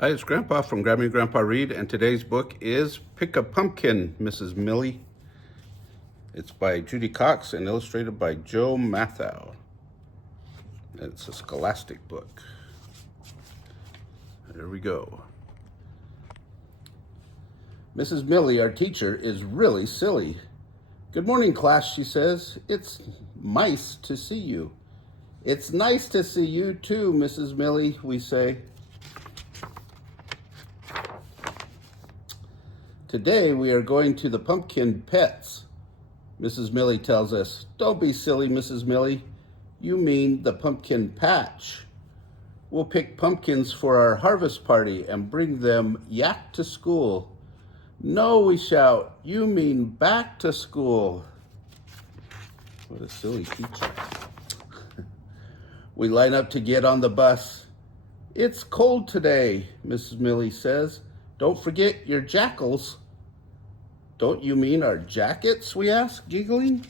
Hi, it's Grandpa from Grammy and Grandpa Read, and today's book is Pick a Pumpkin, Mrs. Millie. It's by Judy Cox and illustrated by Joe Mathieu. It's a scholastic book. There we go. Mrs. Millie, our teacher, is really silly. Good morning, class, she says. It's nice to see you. It's nice to see you too, Mrs. Millie, we say. Today we are going to the pumpkin pets, Mrs. Millie tells us. Don't be silly, Mrs. Millie. You mean the pumpkin patch. We'll pick pumpkins for our harvest party and bring them yak to school. No, we shout. You mean back to school. What a silly teacher. We line up to get on the bus. It's cold today, Mrs. Millie says. Don't forget your jackals. Don't you mean our jackets, we ask, giggling?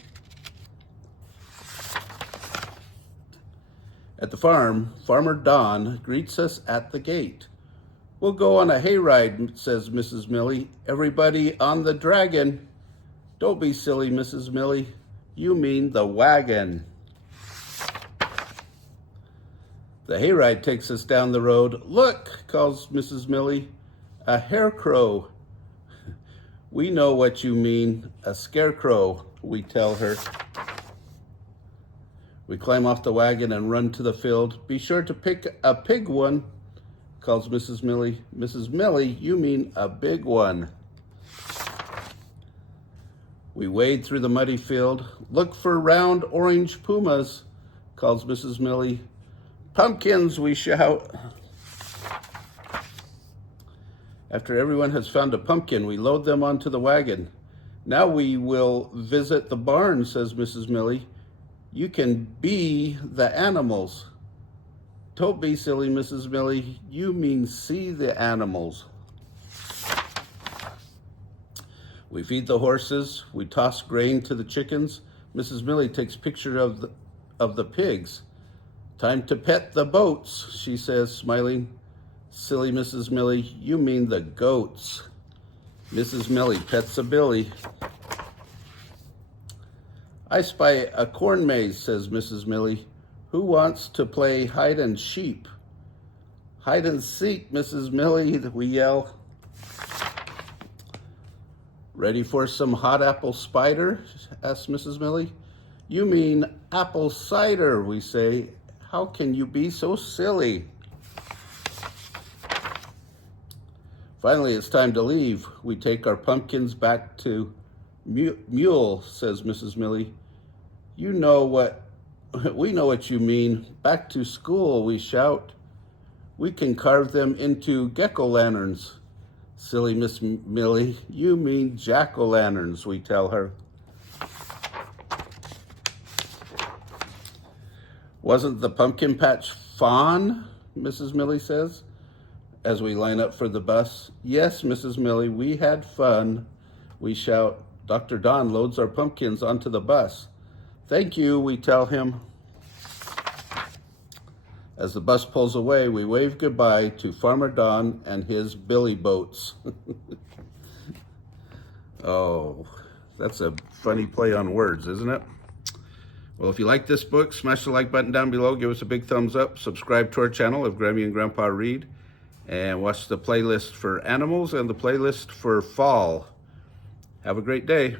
At the farm, Farmer Don greets us at the gate. We'll go on a hayride, says Mrs. Millie. Everybody on the dragon. Don't be silly, Mrs. Millie. You mean the wagon. The hayride takes us down the road. Look, calls Mrs. Millie, a harecrow. We know what you mean, a scarecrow, we tell her. We climb off the wagon and run to the field. Be sure to pick a pig one, calls Mrs. Millie. Mrs. Millie, you mean a big one. We wade through the muddy field. Look for round orange pumas, calls Mrs. Millie. Pumpkins, we shout. After everyone has found a pumpkin, we load them onto the wagon. Now we will visit the barn, says Mrs. Millie. You can be the animals. Don't be silly, Mrs. Millie. You mean see the animals. We feed the horses. We toss grain to the chickens. Mrs. Millie takes picture of the pigs. Time to pet the boats, she says, smiling. Silly Mrs. Millie, you mean the goats. Mrs. Millie pets a billy. I spy a corn maze, says Mrs. Millie. Who wants to play hide and sheep? Hide and seek, Mrs. Millie, we yell. Ready for some hot apple spider? Asks Mrs. Millie. You mean apple cider, we say. How can you be so silly? Finally, it's time to leave. We take our pumpkins back to Mule, says Mrs. Millie. We know what you mean. Back to school, we shout. We can carve them into gecko-lanterns. Silly Miss Millie, you mean jack-o'-lanterns, we tell her. Wasn't the pumpkin patch fun? Mrs. Millie says, as we line up for the bus. Yes, Mrs. Millie, we had fun, we shout. Dr. Don loads our pumpkins onto the bus. Thank you, we tell him. As the bus pulls away, we wave goodbye to Farmer Don and his billy boats. Oh, that's a funny play on words, isn't it? Well, if you like this book, smash the like button down below, give us a big thumbs up, subscribe to our channel of Grammy and Grandpa Read, and watch the playlist for animals and the playlist for fall. Have a great day.